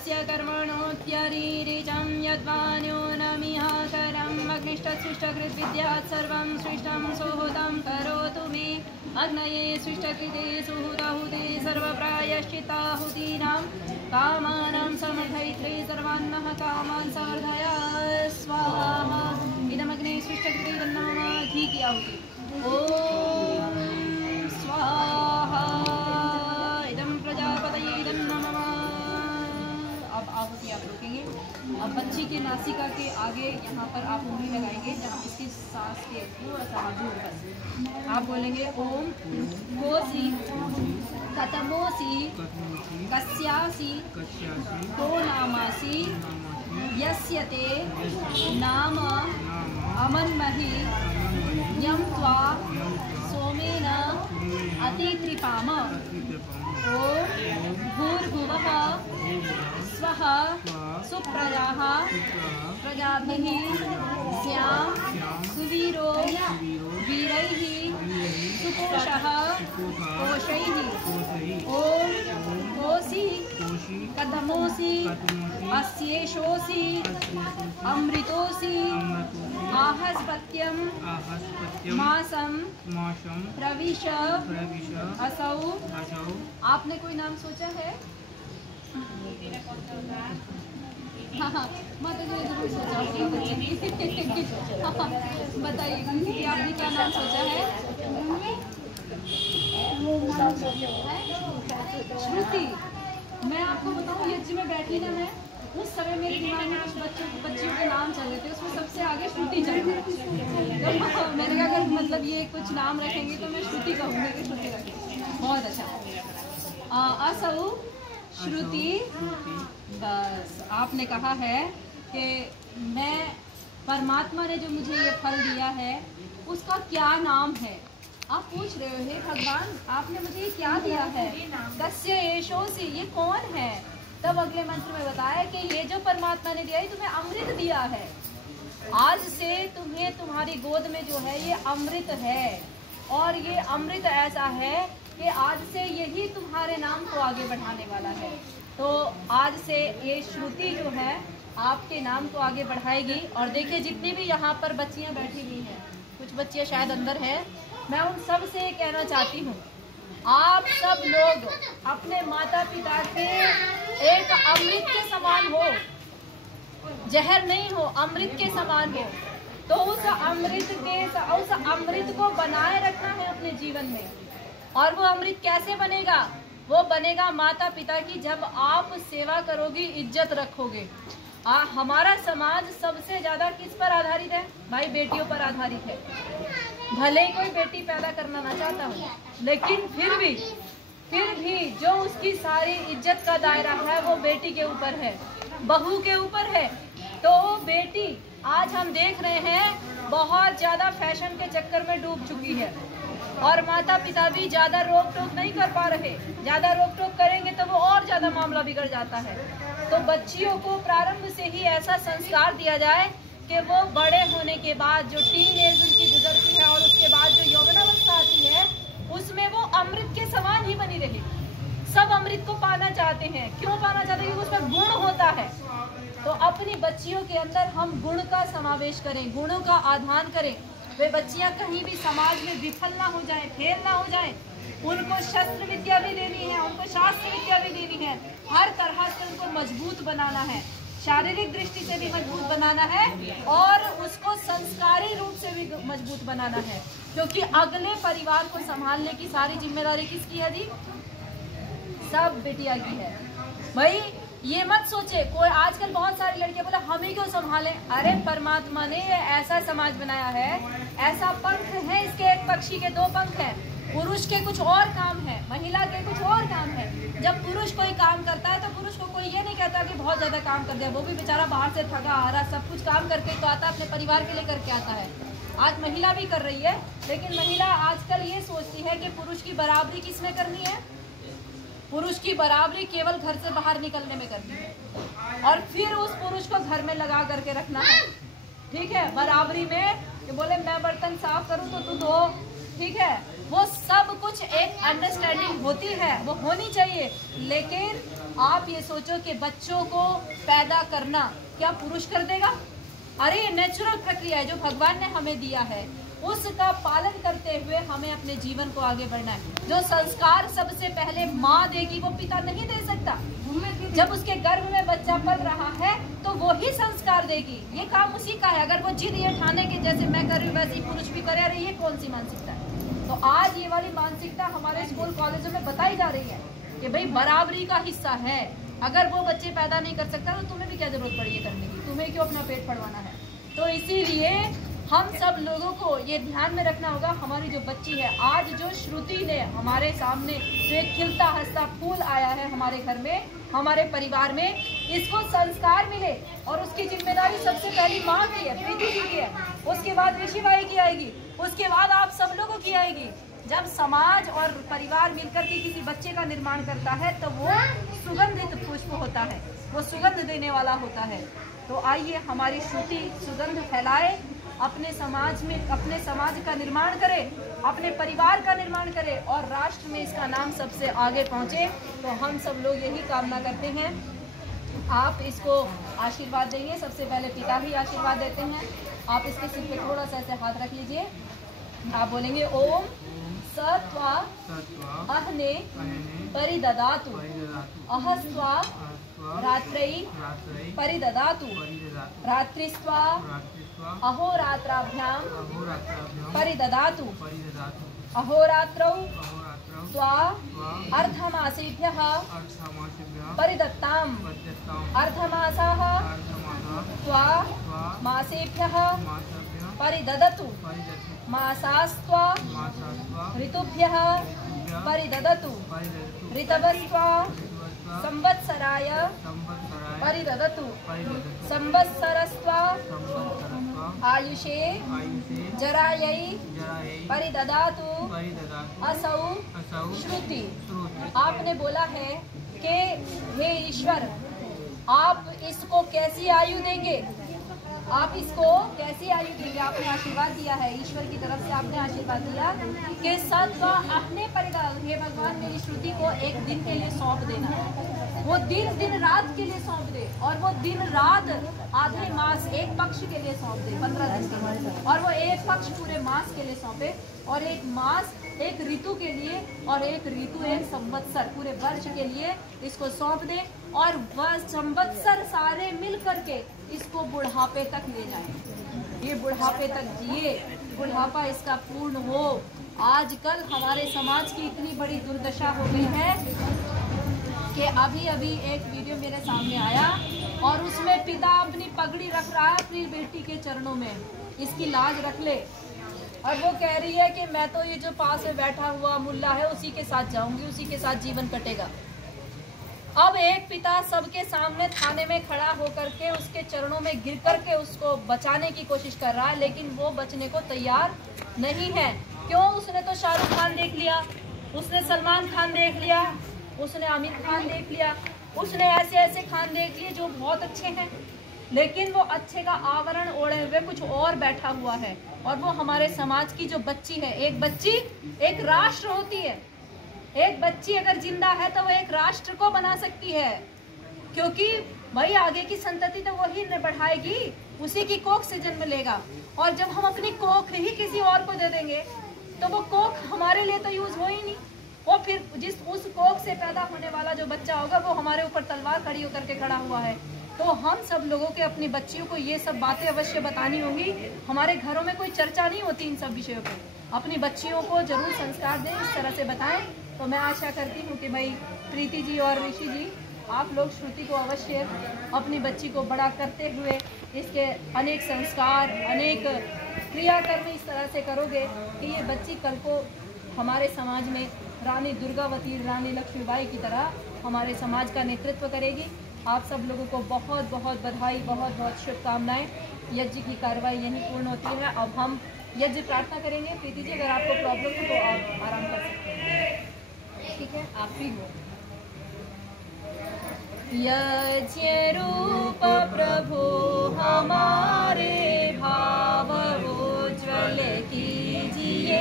तस्य कर्मणोऽत्यरीरिचं यद्वान्योनमिह करम् अग्निष्टसृष्टकृद्विद्यात् सर्वं सृष्टं सुहृतं करोतु मे अग्नये सृष्टकृते सुहृताहुते सर्वप्रायश्चित्ताहुतीनां कामानां समर्थयित्रे सर्वान्नः कामान् समर्थय स्वाहा। इदमग्ने सृष्टकृते तन्नमः घी की आहुति। ओम स्वाहा। इदं प्रजापतये तन्नमः। अब आहुति आप रोकेंगे। अब बच्ची के नासिका के आगे यहाँ पर आप उंगली लगाएंगे जहाँ इसकी सांस के थोड़ा सा आगे ऊपर आप बोलेंगे ओम कोसी कतमोसी कस्यासी को नामासी यस्यते नाम अमन्महि यं त्वा सोमेन अतित्रिपाम। ओम भूर्भुवः स्वः सुप्रजाः प्रजाभिः स्यां सुवीरो वीरैः सुपोषः पोषैः। ओम कोसी कदमोसी अस्येषोसी अमृतोसी आहस्पत्यं मासं प्रविश असौ। आपने कोई नाम सोचा है? हाँ माता जी ने जरूर सोचा होगा। बताइए कि आपने क्या नाम सोचा है? श्रुति। मैं आपको बताऊँ यज्ञ में बैठी ना मैं उस समय मेरे दिमाग में कुछ बच्चियों के नाम चल रहे थे, उसमें सबसे आगे श्रुति चल रही। तो मैंने कहा अगर मतलब ये कुछ नाम रखेंगे तो मैं श्रुति कहूँगी कि श्रुति रखेंगे। बहुत अच्छा। असौ श्रुति। बस आपने कहा है कि मैं परमात्मा ने जो मुझे ये फल दिया है उसका क्या नाम है। आप पूछ रहे हो हे भगवान आपने मुझे ये क्या दिया है? कस्य एषोसी, ये कौन है? तब अगले मंत्र में बताया कि ये जो परमात्मा ने दिया है तुम्हें अमृत दिया है। आज से तुम्हें तुम्हारी गोद में जो है ये अमृत है और ये अमृत ऐसा है कि आज से यही तुम्हारे नाम को आगे बढ़ाने वाला है। तो आज से ये श्रुति जो है आपके नाम को आगे बढ़ाएगी। और देखिए जितनी भी यहाँ पर बच्चियाँ बैठी हुई हैं, कुछ बच्चियाँ शायद अंदर हैं, मैं उन सब से कहना चाहती हूँ आप सब लोग अपने माता पिता के एक अमृत के समान हो, जहर नहीं हो, अमृत के समान हो। तो उस अमृत को बनाए रखना है अपने जीवन में। और वो अमृत कैसे बनेगा? वो बनेगा माता पिता की जब आप सेवा करोगी, इज्जत रखोगे। हमारा समाज सबसे ज्यादा किस पर आधारित है भाई? बेटियों पर आधारित है। भले ही कोई बेटी पैदा करना ना चाहता हो, लेकिन फिर भी जो उसकी सारी इज्जत का दायरा है वो बेटी के ऊपर है, बहू के ऊपर है। तो बेटी आज हम देख रहे हैं बहुत ज्यादा फैशन के चक्कर में डूब चुकी है और माता पिता भी ज्यादा रोक टोक नहीं कर पा रहे। ज्यादा रोक टोक करेंगे तो वो और ज्यादा मामला बिगड़ जाता है। तो बच्चियों को प्रारंभ से ही ऐसा संस्कार दिया जाए कि वो बड़े होने के बाद जो टीन एज उनकी गुजरती है और उसके बाद जो यौवनावस्था आती है उसमें वो अमृत के समान ही बनी रहे। सब अमृत को पाना चाहते हैं। क्यों पाना चाहते हैं? क्योंकि उसमें गुण होता है। तो अपनी बच्चियों के अंदर हम गुण का समावेश करें, गुणों का आधान करें। वे बच्चियां कहीं भी समाज में विफल ना हो जाएं, फेल ना हो जाएं। उनको शस्त्र विद्या भी देनी है, उनको शास्त्र विद्या भी देनी है। हर तरह से उनको मजबूत बनाना है, शारीरिक दृष्टि से भी मजबूत बनाना है और उसको संस्कारी रूप से भी मजबूत बनाना है। क्योंकि अगले परिवार को संभालने की सारी जिम्मेदारी किसकी है जी? सब बिटिया की है। भाई ये मत सोचे कोई, आजकल बहुत सारी लड़कियां बोले हम ही क्यों संभालें। अरे परमात्मा ने ऐसा समाज बनाया है, ऐसा पंख है इसके, एक पक्षी के दो पंख हैं। पुरुष के कुछ और काम है, महिला के कुछ और काम है। जब पुरुष कोई काम करता है तो पुरुष को कोई ये नहीं कहता कि बहुत ज्यादा काम कर दिया। वो भी बेचारा बाहर से थका हारा सब कुछ काम करके तो आता है, अपने परिवार के लिए करके आता है। आज महिला भी कर रही है, लेकिन महिला आजकल ये सोचती है कि पुरुष की बराबरी किसमें करनी है? पुरुष की बराबरी केवल घर से बाहर निकलने में करनी है और फिर उस पुरुष को घर में लगा करके रखना है। ठीक है, बराबरी में कि बोले मैं बर्तन साफ करूं तो तू धो। ठीक है, वो सब कुछ एक अंडरस्टैंडिंग होती है, वो होनी चाहिए, लेकिन आप ये सोचो कि बच्चों को पैदा करना क्या पुरुष कर देगा? अरे ये नेचुरल प्रक्रिया है जो भगवान ने हमें दिया है, उसका पालन करते हुए हमें अपने जीवन को आगे बढ़ना है। जो संस्कार सबसे पहले माँ देगी वो पिता नहीं दे सकता। जब उसके गर्भ में बच्चा पल रहा है तो वो ही संस्कार देगी, ये काम उसी का है। अगर वो जिद ये ठाने के जैसे मैं कर रही हूँ वैसे ही पुरुष भी करे, अरे ये कौन सी मानसिकता है? तो आज ये वाली मानसिकता हमारे स्कूल कॉलेजों में बताई जा रही है कि भाई बराबरी का हिस्सा है। अगर वो बच्चे पैदा नहीं कर सकता तो तुम्हें भी क्या जरूरत पड़ी है करने की? तुम्हें क्यों अपना पेट फड़वाना है? तो इसीलिए हम सब लोगों को ये ध्यान में रखना होगा, हमारी जो बच्ची है, आज जो श्रुति ने हमारे सामने जो एक खिलता हंसता फूल आया है हमारे घर में, हमारे परिवार में, इसको संस्कार मिले। और उसकी जिम्मेदारी सबसे पहली माँ की है, प्रीति जी की है, उसके बाद ऋषि भाई की आएगी, उसके बाद आप सब लोगों की आएगी। जब समाज और परिवार मिलकर के किसी बच्चे का निर्माण करता है तो वो सुगंधित पुष्प होता है, वो सुगंध देने वाला होता है। तो आइए हमारी श्रुति सुगंध फैलाए, अपने समाज में, अपने समाज का निर्माण करे, अपने परिवार का निर्माण करे और राष्ट्र में इसका नाम सबसे आगे पहुंचे। तो हम सब लोग यही कामना करते हैं। आप इसको आशीर्वाद देंगे, सबसे पहले पिता ही आशीर्वाद देते हैं। आप इसके सिर पे थोड़ा सा ऐसे हाथ रख लीजिए। आप बोलेंगे ओम सत्वा अहने परिददातु अहस्वा रात्रई परिददातु रात्रिस्वा अहोरात्राभ्याम परिददातु अहोरात्रौ त्वा अर्धमासेभ्यः परिदत्ताम् अर्धमासाः त्वा मासेभ्यः परिददतु मासास्त्वा ऋतुभ्यः परिददतु ऋतवस्त्वा संवत्सराय परिददतु संवत्सरस्त्वा आयुषे जरायै परिददातु असौ श्रुति। आपने बोला है कि हे ईश्वर, आप इसको कैसी आयु देंगे? आप इसको कैसी आयु देंगे? आपने आशीर्वाद दिया है, ईश्वर की तरफ से आपने आशीर्वाद दिया कि सत्व अपने परिदान, हे भगवान मेरी श्रुति को एक दिन के लिए सौंप देना, वो दिन रात के लिए सौंप दे, और वो दिन रात आधे मास एक पक्ष के लिए सौंप दे, 15 दिन के बाद, और वो एक पक्ष पूरे मास के लिए सौंपे, और एक मास एक ऋतु के लिए, और एक ऋतु एक संवत्सर पूरे वर्ष के लिए इसको सौंप दे, और वह संवत्सर सारे मिल करके इसको बुढ़ापे तक ले जाए, ये बुढ़ापे तक जिए, बुढ़ापा इसका पूर्ण हो। आजकल हमारे समाज की इतनी बड़ी दुर्दशा हो गई है कि अभी अभी एक वीडियो मेरे सामने आया और उसमें पिता अपनी पगड़ी रख रहा है अपनी बेटी के चरणों में, इसकी लाज रख ले, और वो कह रही है कि मैं तो ये जो पास में बैठा हुआ मुल्ला है उसी के साथ जाऊंगी, उसी के साथ जीवन कटेगा। अब एक पिता सबके सामने थाने में खड़ा होकर के उसके चरणों में गिर करके उसको बचाने की कोशिश कर रहा है, लेकिन वो बचने को तैयार नहीं है। क्यों? उसने तो शाहरुख खान देख लिया, उसने सलमान खान देख लिया, उसने आमिर खान देख लिया, उसने ऐसे ऐसे खान देख लिए जो बहुत अच्छे हैं, लेकिन वो अच्छे का आवरण ओढ़े हुए कुछ और बैठा हुआ है। और वो हमारे समाज की जो बच्ची है, एक बच्ची एक राष्ट्र होती है, एक बच्ची अगर जिंदा है तो वो एक राष्ट्र को बना सकती है, क्योंकि भाई आगे की संतति तो वही बढ़ाएगी, उसी की कोख से जन्म लेगा। और जब हम अपनी कोख ही किसी और को दे देंगे तो वो कोख हमारे लिए तो यूज हो ही नहीं, वो फिर जिस उस कोख से पैदा होने वाला जो बच्चा होगा वो हमारे ऊपर तलवार खड़ी होकर के खड़ा हुआ है। तो हम सब लोगों के अपनी बच्चियों को ये सब बातें अवश्य बतानी होगी। हमारे घरों में कोई चर्चा नहीं होती इन सब विषयों पे, अपनी बच्चियों को जरूर संस्कार दें, इस तरह से बताएं। तो मैं आशा करती हूँ कि भाई प्रीति जी और ऋषि जी, आप लोग श्रुति को अवश्य अपनी बच्ची को बड़ा करते हुए इसके अनेक संस्कार, अनेक क्रियाकर्म इस तरह से करोगे कि ये बच्ची कल को हमारे समाज में रानी दुर्गावती, रानी लक्ष्मीबाई की तरह हमारे समाज का नेतृत्व करेगी। आप सब लोगों को बहुत बहुत बधाई, बहुत बहुत शुभकामनाएं। यज्ञ की कार्रवाई यहीं पूर्ण होती है। अब हम यज्ञ प्रार्थना करेंगे। प्रीति जी, अगर आपको प्रॉब्लम हो तो आप आराम कर सकते हैं, ठीक है? आप भी हो। यज्ञ रूप प्रभु हमारे भाव उज्ज्वल कीजिए,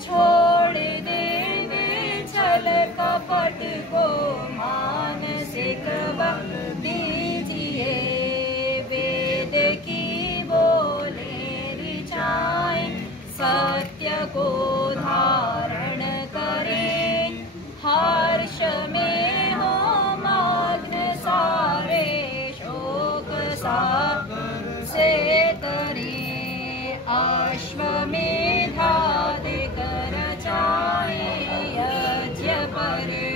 छोड़ देवे छल कपट को मान में होमाग्न सारे शोक सागर से तरे अश्वमेधादिकर चाहे यज्ञ पर